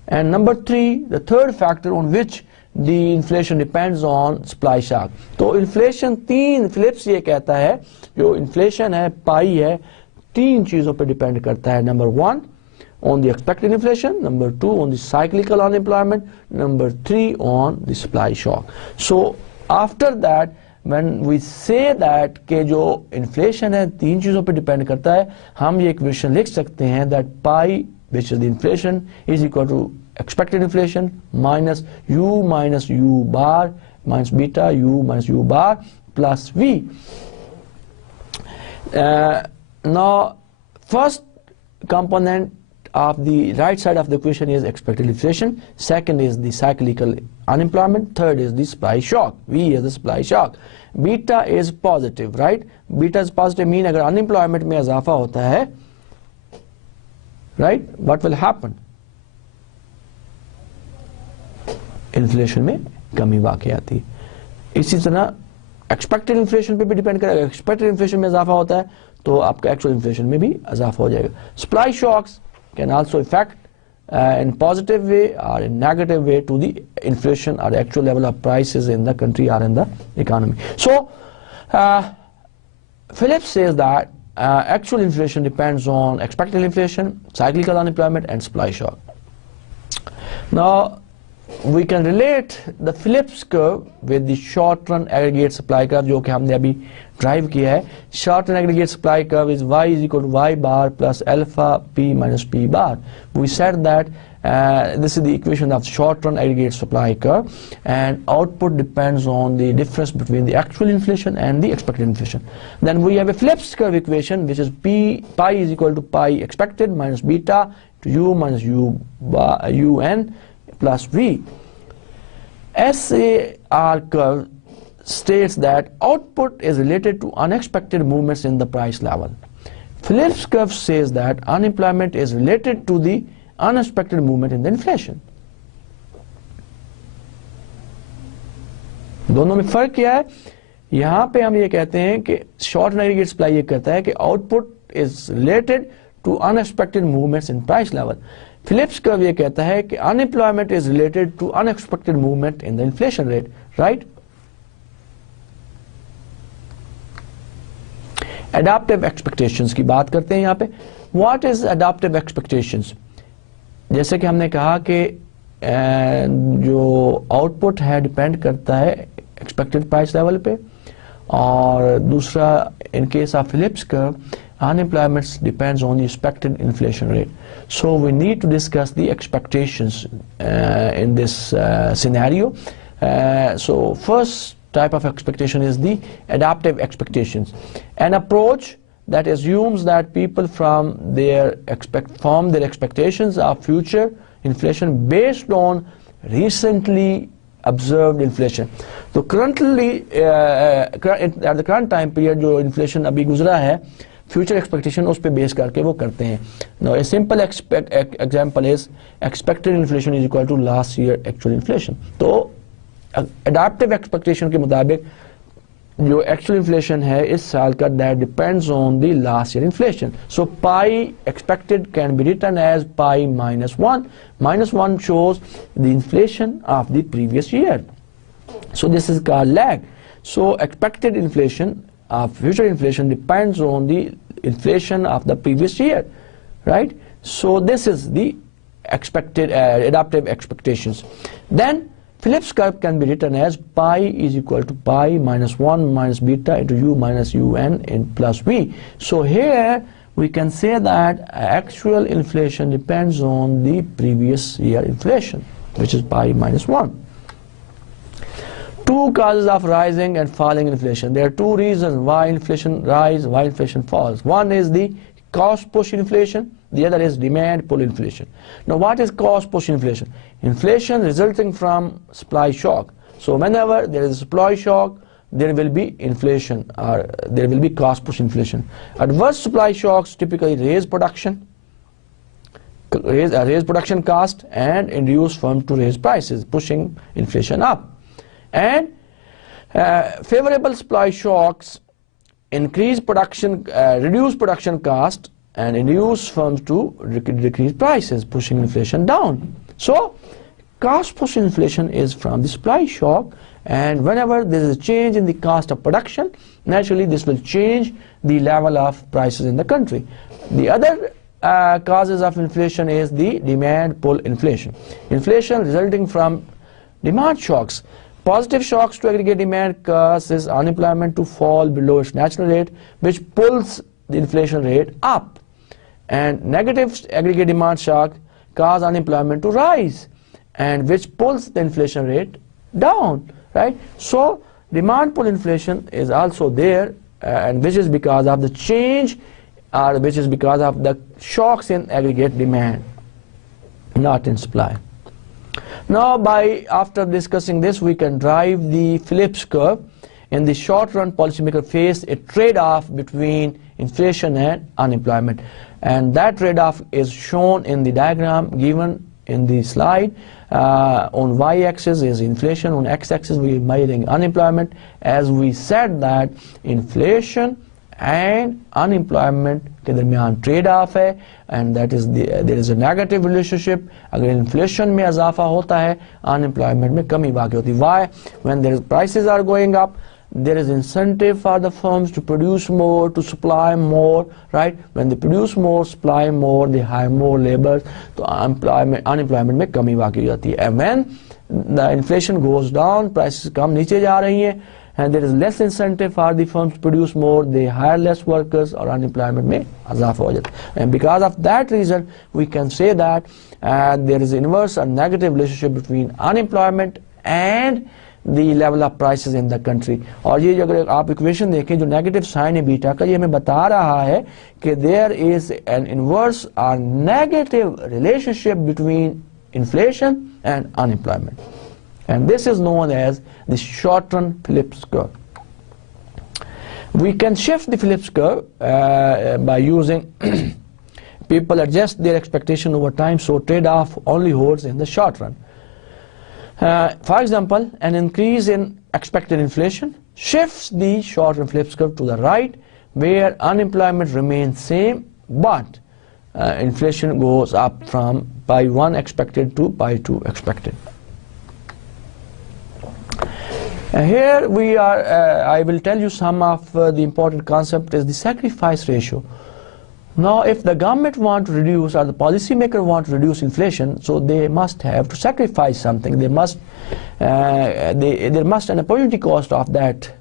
And number three, the third factor on which the inflation depends on supply shock. तो inflation तीन, Phillips ये कहता है जो inflation है, पाई है, तीन चीज़ों पर depend करता है. Number one, on the expected inflation. Number two, on the cyclical unemployment. Number three, on the supply shock. So after that, when we say that कि जो inflation है तीन चीज़ों पर depend करता है, हम ये equation लिख सकते हैं that pi, which is the inflation, is equal to expected inflation minus u bar minus beta u minus u bar plus v. Now, first component of the right side of the equation is expected inflation, second is the cyclical unemployment, third is the supply shock. V is the supply shock. Beta is positive, right? Beta is positive mean अगर unemployment में इजाफा होता है, right, what will happen? Inflation में कमी वाक़ई आती है. इसी तरह expected inflation पे भी डिपेंड करेगा. expected inflation में इजाफा होता है तो आपका actual inflation में भी इजाफा हो जाएगा. Supply shocks can also affect in positive way or in negative way to the inflation or the actual level of prices in the country or in the economy. So Phillips says that actual inflation depends on expected inflation, cyclical unemployment, and supply shock. Now we can relate the Phillips curve with the short run aggregate supply curve जो कि हमने अभी drive किया है. Short run aggregate supply curve is y is equal to y bar plus alpha p minus p bar. We said that this is the equation of short run aggregate supply curve, and output depends on the difference between the actual inflation and the expected inflation. Then we have a Phillips curve equation which is pi is equal to pi expected minus beta to u minus un plus v. SAR curve states that output is related to unexpected movements in the price level. Phillips curve says that unemployment is related to the unexpected movement in the inflation. दोनों में फर्क क्या है? यहाँ पे हम ये कहते हैं कि short run aggregate supply ये कहता है कि output is related to unexpected movements in price level. Phillips curve ये कहता है कि unemployment is related to unexpected movement in the inflation rate, right? Adaptive expectations की बात करते हैं यहाँ पे. What is adaptive expectations? जैसे कि हमने कहा कि जो output है depend करता है expected price level पे, और दूसरा in case of Phillips curve unemployment depends on the expected inflation rate. So we need to discuss the expectations in this scenario. So first type of expectation is the adaptive expectations, an approach that assumes that people form their expectations of future inflation based on recently observed inflation. So currently at the current time period जो inflation अभी गुजरा है, future expectation उस पे base करके वो करते हैं. Now a simple example is expected inflation is equal to last year actual inflation. तो adaptive expectation के मुताबिक जो एक्चुअल इन्फ्लेशन है इस साल का, that depends on the last year inflation. So pi expected can be written as pi -1. -1 shows the inflation of the previous year. So this is called lag. So expected inflation of future inflation depends on the inflation of the previous year, right? So this is the expected adaptive expectations. Then Phillips curve can be written as pi is equal to pi -1 minus beta into u minus un in plus v. So here we can say that actual inflation depends on the previous year inflation, which is pi -1. Two causes of rising and falling inflation. There are two reasons why inflation rises, why inflation falls. One is the cost push inflation, the other is demand pull inflation. Now what is cost push inflation? Inflation resulting from supply shock. So whenever there is a supply shock, there will be inflation, or there will be cost push inflation. Adverse supply shocks typically raise production cost and induce firms to raise prices, pushing inflation up. And favorable supply shocks increase production, reduce production cost and induce firms to decrease prices, pushing inflation down. So cost push inflation is from the supply shock, and whenever there is a change in the cost of production, naturally this will change the level of prices in the country. The other causes of inflation is the demand pull inflation. Inflation resulting from demand shocks. Positive shocks to aggregate demand causes unemployment to fall below its natural rate, which pulls the inflation rate up. And negative aggregate demand shock cause unemployment to rise, and which pulls the inflation rate down, right? So demand pull inflation is also there, and which is because of the change, or which is because of the shocks in aggregate demand, not in supply. Now after discussing this, we can drive the Phillips curve. In the short run, policymakers face a trade-off between inflation and unemployment, and that trade-off is shown in the diagram given in the slide. On y-axis is inflation, on x-axis we are measuring unemployment. As we said that inflation and unemployment के दरमियान trade off है, and that is there is a negative relationship. अगर inflation में इजाफा होता है, unemployment में कमी वाक़ई होती है. Why? When there is prices are going up, there is incentive for the firms to produce more, to supply more, right? When they produce more, supply more, they hire more labor, तो unemployment में कमी वाक़ई जाती है. And when the inflation goes down, prices कम नीचे जा रही हैं, and there is less incentive for the firms to produce more, they hire less workers, or unemployment में इजाफा हो जाता है. And because of that reason, we can say that there is inverse or negative relationship between unemployment and the level of prices in the country. और ये अगर आप equation देखें, जो नेगेटिव साइन है बीटा का, ये हमें बता रहा है कि there is an inverse or negative relationship between inflation and unemployment. And this is known as the short-run Phillips curve. We can shift the Phillips curve by using people adjust their expectation over time, so trade-off only holds in the short run. For example, an increase in expected inflation shifts the short-run Phillips curve to the right, where unemployment remains same, but inflation goes up from pi 1 expected to pi 2 expected. Here we are, I will tell you some of the important concept is the sacrifice ratio. Now if the government want to reduce, or the policymaker want to reduce inflation, so they must have to sacrifice something. They must, there must an opportunity cost of that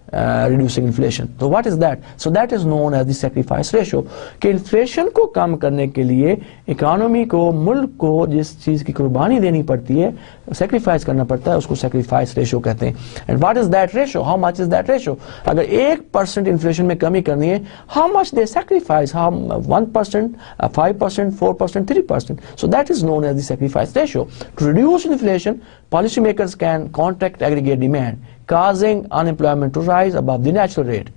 reducing inflation. So what is that? So that is known as the sacrifice ratio. कि inflation को कम करने के लिए economy को, मुल्क को जिस चीज़ की कुर्बानी देनी पड़ती है, sacrifice करना पड़ता है, उसको sacrifice ratio कहते हैं. And what is that ratio? How much is that ratio? अगर 1% inflation में कमी करनी है, how much they sacrifice? How 1%, 5%, 4%, 3%. So that is known as the sacrifice ratio. To reduce inflation, policymakers can contract aggregate demand, causing unemployment to rise above the natural rate.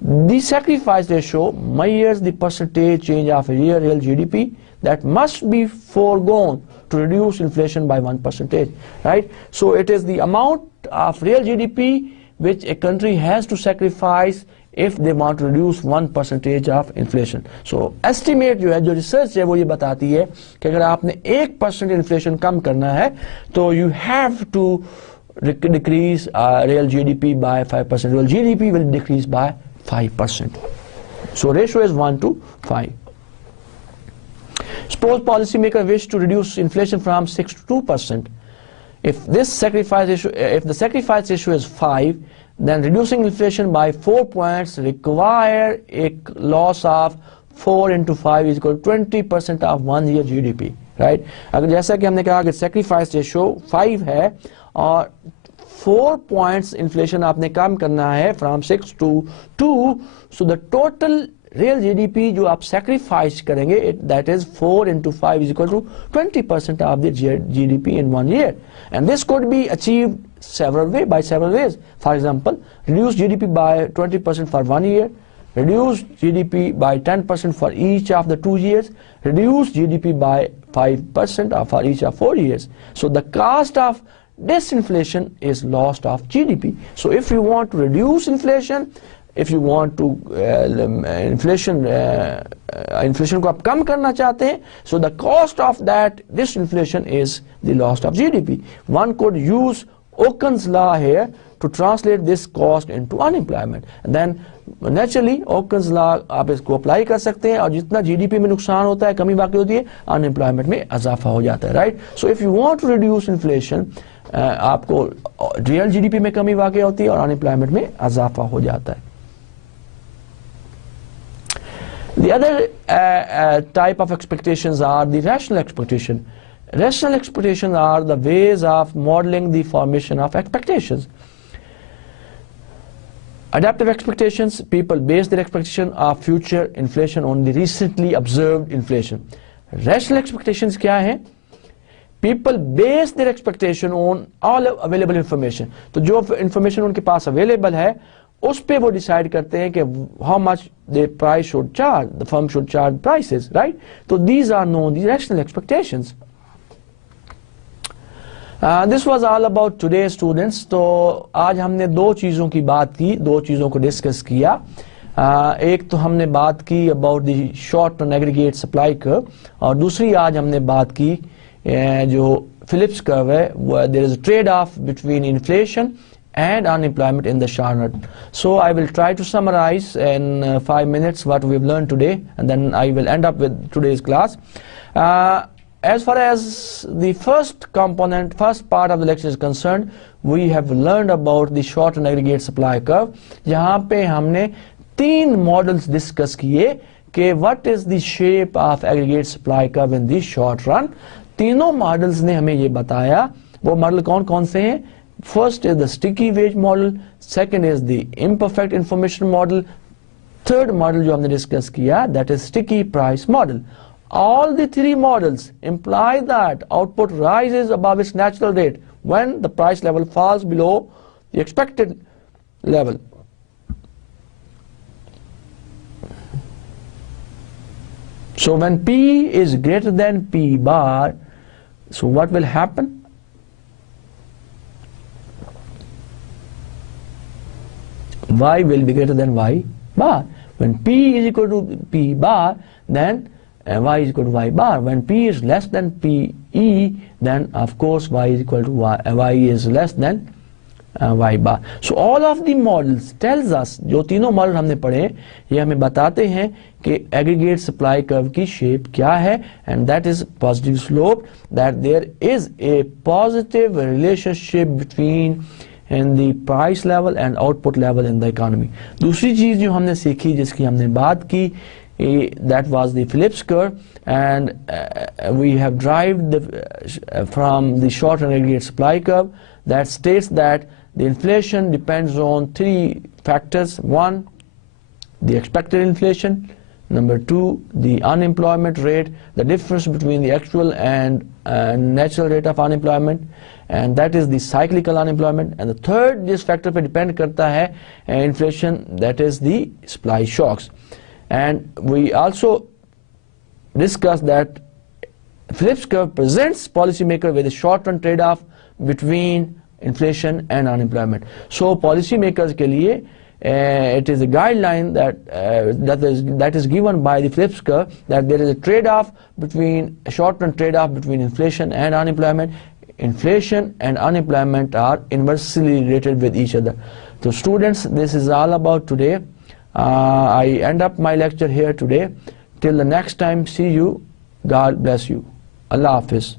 The sacrifice ratio measures the percentage change of real GDP that must be foregone to reduce inflation by 1%, right? So it is the amount of real GDP which a country has to sacrifice if they want to reduce 1% of inflation. So estimate जो है, जो research है वो ये बताती है कि अगर आपने 1% inflation कम करना है तो you have to decrease real GDP by 5%. Real GDP will decrease by 5%. So ratio is 1 to 5. Suppose policymakers wish to reduce inflation from 6 to 2%. If the sacrifice ratio is 5, then reducing inflation by 4 points require a loss of 4 into 5 is equal to 20% of 1 year GDP, right? अगर जैसा कि हमने कहा कि sacrifice ratio 5 है और 4 points inflation आपने कम करना है from 6 to 2, so the total real GDP जो आप sacrifice करेंगे, that is 4 into 5 is equal to 20% of the GDP in 1 year. And this could be achieved by several ways. For example, reduce GDP by 20% for 1 year, reduce GDP by 10% for each of the 2 years, reduce GDP by 5% for each of 4 years. So the cost of disinflation is loss of GDP. So if you want to reduce inflation, if you want to inflation को आप कम करना चाहते हैं, so the cost of that disinflation is the loss of GDP. One could use Okun's law here to translate this cost into unemployment. And then naturally Okun's law आप इसको apply कर सकते हैं और जितना GDP में नुकसान होता है, कमी बाकी होती है, unemployment में इजाफा हो जाता है, right? So if you want to reduce inflation, आपको real GDP में कमी बाकी होती है और unemployment में इजाफा हो जाता है. The other type of expectations are the rational expectation. Rational expectations are the ways of modeling the formation of expectations. Adaptive expectations, people base their expectation of future inflation on the recently observed inflation. Rational expectations क्या हैं? People base their expectation on all available information. तो जो information उनके पास available है, उस पे वो decide करते हैं कि how much the price should charge, the firm should charge prices, right? So these are known, the rational expectations. This was all about today, students. तो आज हमने दो चीज़ों की बात की, दो चीज़ों को डिस्कस किया. एक तो हमने बात की about the short run aggregate supply curve और दूसरी आज हमने बात की जो Phillips curve है, there is a trade-off between inflation and unemployment in the short run. So I will try to summarize in 5 minutes what we've learned today, and then I will end up with today's class. As far as the first component, first part of the lecture is concerned, we have learned about the short and aggregate supply curve, जहाँ पे हमने 3 models discuss किए कि what is the shape of aggregate supply curve in the short run. तीनों models ने हमें ये बताया. वो model कौन कौन से हैं? First is the sticky wage model, second is the imperfect information model, third model जो हमने discuss किया, that is sticky price model. All the 3 models imply that output rises above its natural rate when the price level falls below the expected level. So when P is greater than P bar, so what will happen? Y will be greater than Y bar. When P is equal to P bar, then Y is equal to Y bar. When P is less than PE, then of course Y is equal to Y is less than Y bar. So all of the models tells us, जो तीनों model हमने पढ़े ये हमें बताते हैं कि aggregate supply curve की shape क्या है, and that is positive slope, that there is a positive relationship between in the price level and output level in the economy. दूसरी चीज़ जो हमने सीखी, जिसकी हमने बात की, that was the Phillips curve, and we have derived from the short and aggregate supply curve that states that the inflation depends on 3 factors. 1, the expected inflation. Number 2, the unemployment rate, the difference between the actual and natural rate of unemployment, and that is the cyclical unemployment. And the third, this factor पे depend करता है inflation, that is the supply shocks. And we also discussed that Phillips curve presents policymaker with a short-run trade-off between inflation and unemployment. So policy makers के लिए it is a guideline that is given by the Phillips curve, that there is a trade-off between a short-term trade-off between inflation and unemployment. Inflation and unemployment are inversely related with each other. So students, this is all about today. I end up my lecture here today. Till the next time, see you. God bless you. Allah Hafiz.